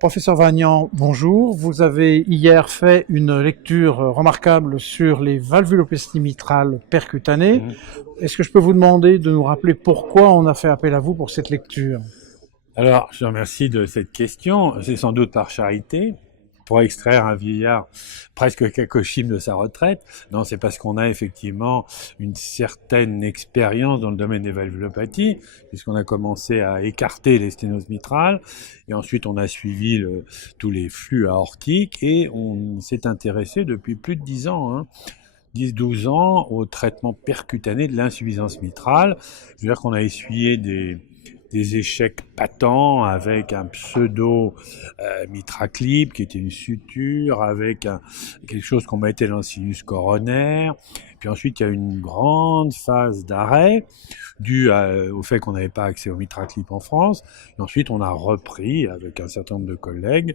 Professeur Vagnan, bonjour. Vous avez hier fait une lecture remarquable sur les valvuloplasties mitrales percutanées. Est-ce que je peux vous demander de nous rappeler pourquoi on a fait appel à vous pour cette lecture? Alors, je remercie de cette question. C'est sans doute par charité, pour extraire un vieillard presque cacochime de sa retraite. Non, c'est parce qu'on a effectivement une certaine expérience dans le domaine des valvulopathies, puisqu'on a commencé à écarter les sténoses mitrales, et ensuite on a suivi tous les flux aortiques, et on s'est intéressé depuis plus de 10 ans, 10-12 ans, au traitement percutané de l'insuffisance mitrale. Je veux dire qu'on a essuyé des échecs patents avec un pseudo mitraclip qui était une suture, avec quelque chose qu'on mettait dans le sinus coronaire. Puis ensuite, il y a eu une grande phase d'arrêt due au fait qu'on n'avait pas accès au mitraclip en France. Et ensuite, on a repris avec un certain nombre de collègues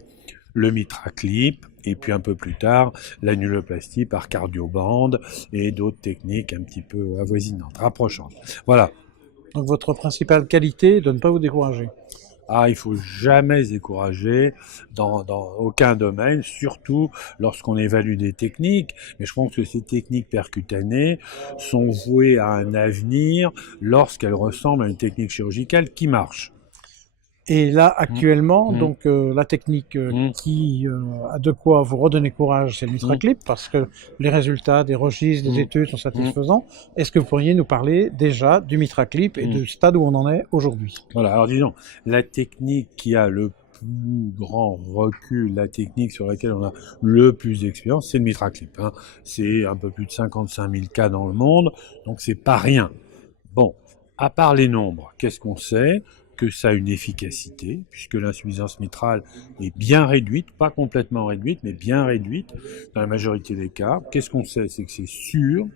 le mitraclip, et puis un peu plus tard, l'annuloplastie par cardiobande et d'autres techniques un petit peu avoisinantes, rapprochantes. Voilà. Donc votre principale qualité est de ne pas vous décourager. Ah, il faut jamais se décourager dans aucun domaine, surtout lorsqu'on évalue des techniques. Mais je pense que ces techniques percutanées sont vouées à un avenir lorsqu'elles ressemblent à une technique chirurgicale qui marche. Et là, actuellement, Mmh. donc la technique Mmh. qui a de quoi vous redonner courage, c'est le Mmh. mitraclip, parce que les résultats des registres, des Mmh. études sont Mmh. satisfaisants. Est-ce que vous pourriez nous parler déjà du mitraclip et Mmh. du stade où on en est aujourd'hui? Voilà, alors disons, la technique qui a le plus grand recul, la technique sur laquelle on a le plus d'expérience, c'est le mitraclip. C'est un peu plus de 55 000 cas dans le monde, donc c'est pas rien. Bon, à part les nombres, qu'est-ce qu'on sait? Que ça a une efficacité, puisque l'insuffisance mitrale est bien réduite, pas complètement réduite, mais bien réduite dans la majorité des cas. Qu'est-ce qu'on sait? C'est que c'est sûr,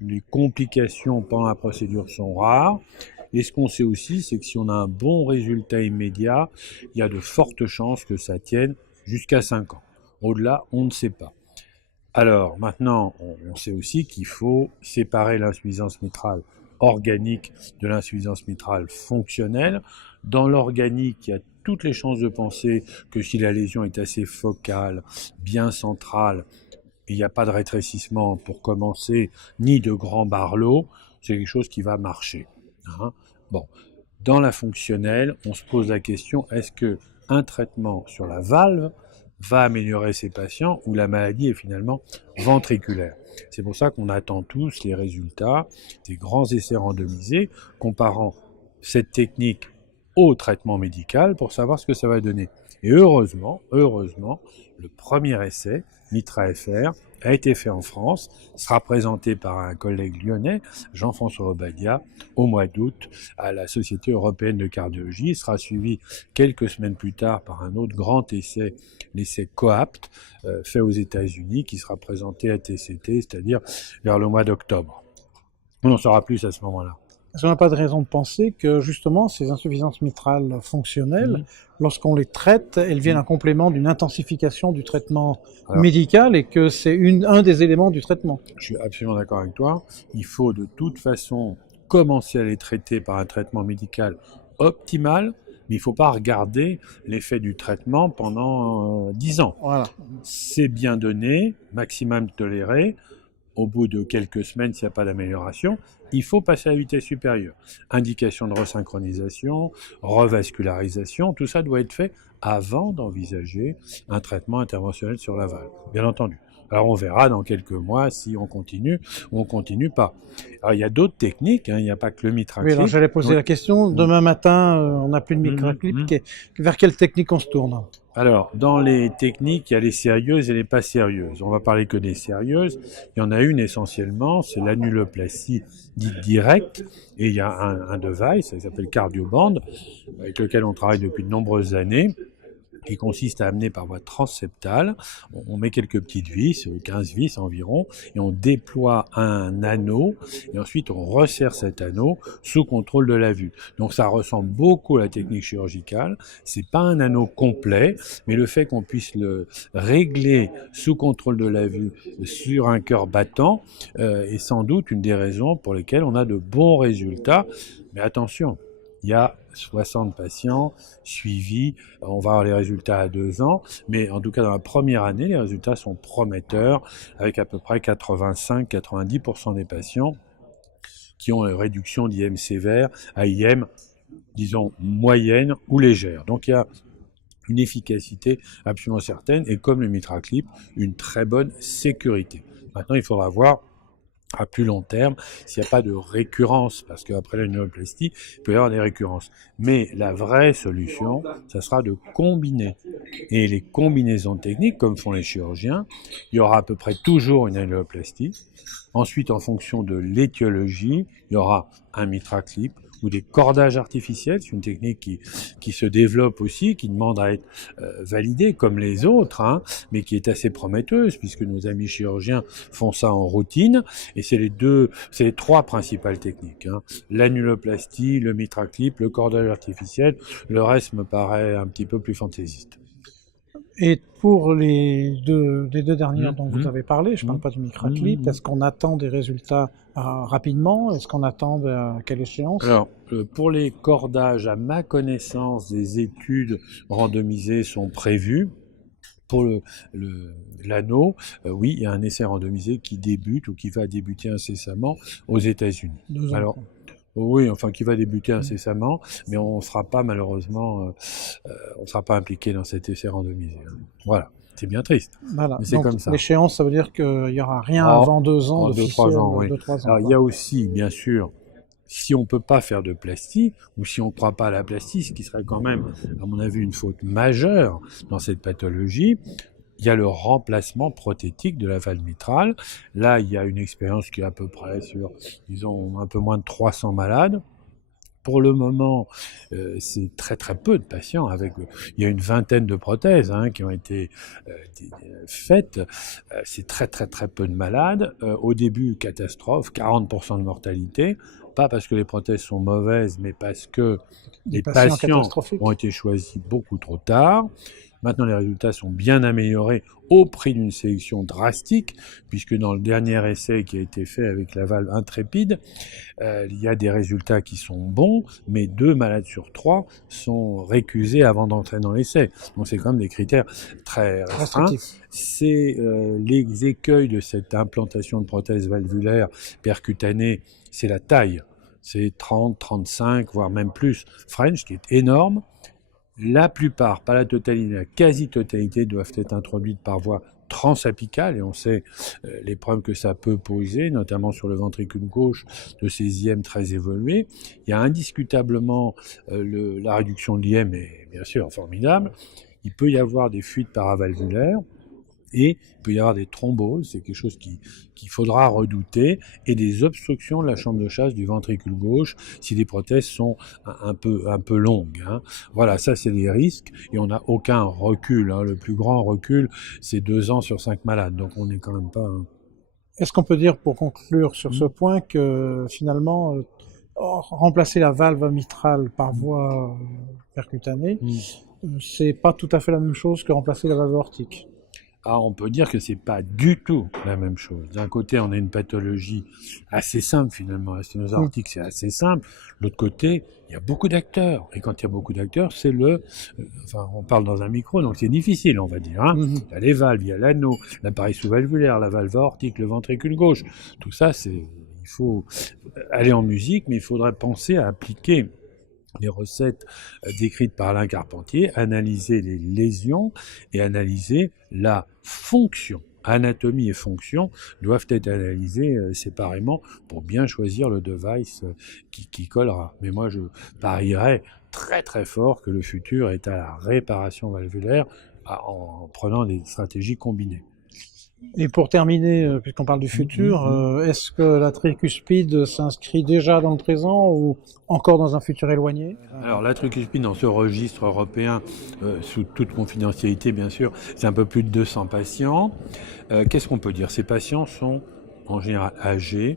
les complications pendant la procédure sont rares. Et ce qu'on sait aussi, c'est que si on a un bon résultat immédiat, il y a de fortes chances que ça tienne jusqu'à 5 ans. Au-delà, on ne sait pas. Alors maintenant, on sait aussi qu'il faut séparer l'insuffisance mitrale organique de l'insuffisance mitrale fonctionnelle. Dans l'organique, il y a toutes les chances de penser que si la lésion est assez focale, bien centrale, il n'y a pas de rétrécissement pour commencer, ni de grand barlow, c'est quelque chose qui va marcher. Bon, dans la fonctionnelle, on se pose la question, est-ce que un traitement sur la valve va améliorer ces patients où la maladie est finalement ventriculaire? C'est pour ça qu'on attend tous les résultats des grands essais randomisés comparant cette technique au traitement médical pour savoir ce que ça va donner. Et heureusement, le premier essai, MITRA-FR, a été fait en France, sera présenté par un collègue lyonnais, Jean-François Obadia, au mois d'août à la Société européenne de cardiologie. Il sera suivi quelques semaines plus tard par un autre grand essai, l'essai COAPT, fait aux États-Unis, qui sera présenté à TCT, c'est-à-dire vers le mois d'octobre. On en saura plus à ce moment-là. Est-ce qu'on n'a pas de raison de penser que justement ces insuffisances mitrales fonctionnelles, lorsqu'on les traite, elles viennent en complément d'une intensification du traitement Alors, médical et que c'est un des éléments du traitement? je suis absolument d'accord avec toi. Il faut de toute façon commencer à les traiter par un traitement médical optimal, mais il ne faut pas regarder l'effet du traitement pendant 10 ans. Voilà. C'est bien donné, maximum toléré. Au bout de quelques semaines, s'il n'y a pas d'amélioration, il faut passer à la vitesse supérieure. Indication de resynchronisation, revascularisation, tout ça doit être fait avant d'envisager un traitement interventionnel sur la valve, bien entendu. Alors on verra dans quelques mois si on continue ou on continue pas. Alors il y a d'autres techniques, il n'y a pas que le Oui, alors mitraclip. j'allais poser la question. Demain matin, on n'a plus de Mhm, microclip. mhm. Vers quelle technique on se tourne? Alors, dans les techniques, il y a les sérieuses et les pas sérieuses. On va parler que des sérieuses. Il y en a une essentiellement, c'est l'annuloplastie dite directe. Et il y a un device, ça s'appelle Cardioband, avec lequel on travaille depuis de nombreuses années, qui consiste à amener par voie transseptale. On met quelques petites vis, 15 vis environ, et on déploie un anneau, et ensuite on resserre cet anneau sous contrôle de la vue. Donc ça ressemble beaucoup à la technique chirurgicale. C'est pas un anneau complet, mais le fait qu'on puisse le régler sous contrôle de la vue sur un cœur battant est sans doute une des raisons pour lesquelles on a de bons résultats. Mais attention, il y a 60 patients suivis. On va avoir les résultats à 2 ans, mais en tout cas dans la première année, les résultats sont prometteurs, avec à peu près 85-90% des patients qui ont une réduction d'IM sévère à IM, disons, moyenne ou légère. Donc il y a une efficacité absolument certaine et comme le MitraClip, une très bonne sécurité. Maintenant, il faudra voir à plus long terme s'il n'y a pas de récurrence, parce qu'après la nuloplastie, il peut y avoir des récurrences. Mais la vraie solution, ça sera de combiner. Et les combinaisons techniques, comme font les chirurgiens, il y aura à peu près toujours une annuloplastie. Ensuite, en fonction de l'étiologie, il y aura un MitraClip ou des cordages artificiels. C'est une technique qui se développe aussi, qui demande à être validée comme les autres, hein, mais qui est assez prometteuse puisque nos amis chirurgiens font ça en routine. Et c'est les trois principales techniques, hein. L'annuloplastie, le MitraClip, le cordage artificiel. Le reste me paraît un petit peu plus fantaisiste. Et pour les deux dernières dont vous avez parlé, je ne parle pas du MitraClip, est-ce qu'on attend des résultats rapidement? Est-ce qu'on attend à quelle échéance? Alors, pour les cordages, à ma connaissance, des études randomisées sont prévues. Pour l'anneau, oui, il y a un essai randomisé qui débute ou qui va débuter incessamment aux États-Unis. 2 ans. Alors, oui, enfin qui va débuter incessamment, mais on ne sera pas malheureusement, on ne sera pas impliqué dans cet essai randomisé. Voilà, c'est bien triste. Voilà. Mais c'est Donc, comme ça. l'échéance, ça veut dire qu'il n'y aura rien avant 2 ans, 2-3 ans, oui. 2-3 ans. Alors, il y a aussi, bien sûr, si on ne peut pas faire de plastie, ou si on ne croit pas à la plastie, ce qui serait quand même, à mon avis, une faute majeure dans cette pathologie, il y a le remplacement prothétique de la valve mitrale. Là, il y a une expérience qui est à peu près sur, disons, un peu moins de 300 malades. Pour le moment, c'est très très peu de patients. Il y a une vingtaine de prothèses qui ont été faites. C'est très très très peu de malades. Au début, catastrophe, 40% de mortalité. Pas parce que les prothèses sont mauvaises, mais parce que les patients ont été choisis beaucoup trop tard. Maintenant, les résultats sont bien améliorés au prix d'une sélection drastique, puisque dans le dernier essai qui a été fait avec la valve intrépide, il y a des résultats qui sont bons, mais 2 malades sur 3 sont récusés avant d'entrer dans l'essai. Donc c'est quand même des critères très restreints. C'est les écueils de cette implantation de prothèses valvulaires percutanées, c'est la taille. C'est 30, 35, voire même plus French, qui est énorme. La plupart, pas la totalité, la quasi-totalité doivent être introduites par voie transapicale, et on sait les problèmes que ça peut poser, notamment sur le ventricule gauche de ces IM très évolués. Il y a indiscutablement la réduction de l'IM est bien sûr formidable. Il peut y avoir des fuites paravalvulaires, et il peut y avoir des thromboses, c'est quelque chose qu'il faudra redouter, et des obstructions de la chambre de chasse du ventricule gauche si les prothèses sont un peu longues. Voilà, ça c'est les risques, et on n'a aucun recul. Le plus grand recul, c'est 2 ans sur 5 malades, donc on n'est quand même pas... Est-ce qu'on peut dire, pour conclure sur ce point, que finalement, remplacer la valve mitrale par voie percutanée, c'est pas tout à fait la même chose que remplacer la valve aortique? On peut dire que c'est pas du tout la même chose. D'un côté, on a une pathologie assez simple finalement. La sténose aortique, c'est assez simple. De l'autre côté, il y a beaucoup d'acteurs. Et quand il y a beaucoup d'acteurs, c'est on parle dans un micro, donc c'est difficile, on va dire. Il y a les valves, il y a l'anneau, l'appareil sous-valvulaire, la valve aortique, le ventricule gauche. Tout ça, il faut aller en musique, mais il faudrait penser à appliquer les recettes décrites par Alain Carpentier, analyser les lésions et analyser la fonction. Anatomie et fonction doivent être analysées séparément pour bien choisir le device qui collera. Mais moi, je parierais très très fort que le futur est à la réparation valvulaire en prenant des stratégies combinées. Et pour terminer, puisqu'on parle du futur, est-ce que la tricuspide s'inscrit déjà dans le présent ou encore dans un futur éloigné? Alors la tricuspide dans ce registre européen, sous toute confidentialité bien sûr, c'est un peu plus de 200 patients. Qu'est-ce qu'on peut dire? Ces patients sont en général âgés,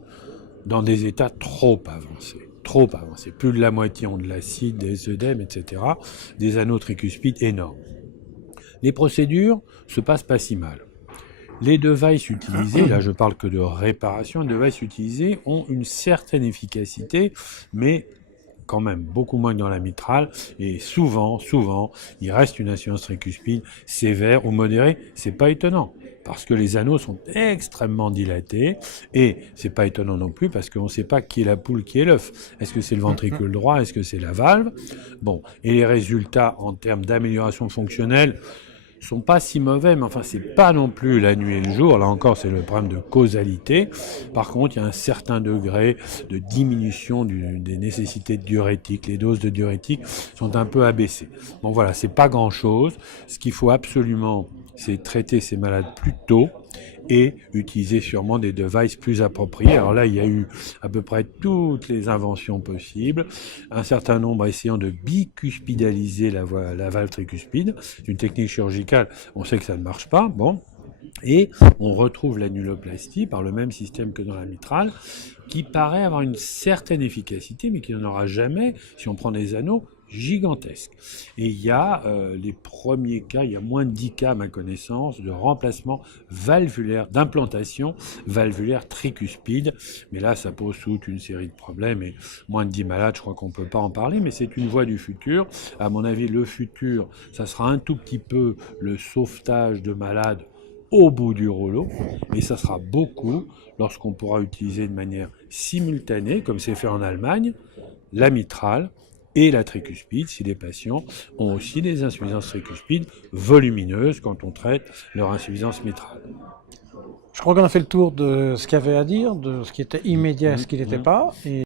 dans des états trop avancés. Plus de la moitié ont de l'acide, des œdèmes, etc. Des anneaux tricuspides énormes. Les procédures se passent pas si mal. Les devices utilisés, là je parle que de réparation, les devices utilisés ont une certaine efficacité, mais quand même beaucoup moins que dans la mitrale, et souvent, il reste une insuffisance tricuspide sévère ou modérée. C'est pas étonnant, parce que les anneaux sont extrêmement dilatés, et c'est pas étonnant non plus, parce qu'on ne sait pas qui est la poule, qui est l'œuf. Est-ce que c'est le ventricule droit, est-ce que c'est la valve? Bon, et les résultats en termes d'amélioration fonctionnelle sont pas si mauvais, mais enfin c'est pas non plus la nuit et le jour. Là encore, c'est le problème de causalité. Par contre, il y a un certain degré de diminution des nécessités de diurétiques. Les doses de diurétiques sont un peu abaissées. Bon voilà, c'est pas grand chose. Ce qu'il faut absolument, c'est traiter ces malades plus tôt et utiliser sûrement des devices plus appropriés. Alors là, il y a eu à peu près toutes les inventions possibles, un certain nombre essayant de bicuspidaliser la valve tricuspide. C'est une technique chirurgicale, on sait que ça ne marche pas, bon. Et on retrouve l'annuloplastie par le même système que dans la mitrale, qui paraît avoir une certaine efficacité, mais qui n'en aura jamais si on prend des anneaux gigantesques. Et il y a les premiers cas, il y a moins de 10 cas à ma connaissance, de remplacement valvulaire, d'implantation valvulaire tricuspide. Mais là, ça pose toute une série de problèmes, et moins de 10 malades, je crois qu'on ne peut pas en parler, mais c'est une voie du futur. À mon avis, le futur, ça sera un tout petit peu le sauvetage de malades au bout du rouleau, et ça sera beaucoup lorsqu'on pourra utiliser de manière simultanée, comme c'est fait en Allemagne, la mitrale et la tricuspide, si les patients ont aussi des insuffisances tricuspides volumineuses quand on traite leur insuffisance mitrale. Je crois qu'on a fait le tour de ce qu'il y avait à dire, de ce qui était immédiat et ce qui n'était pas. Et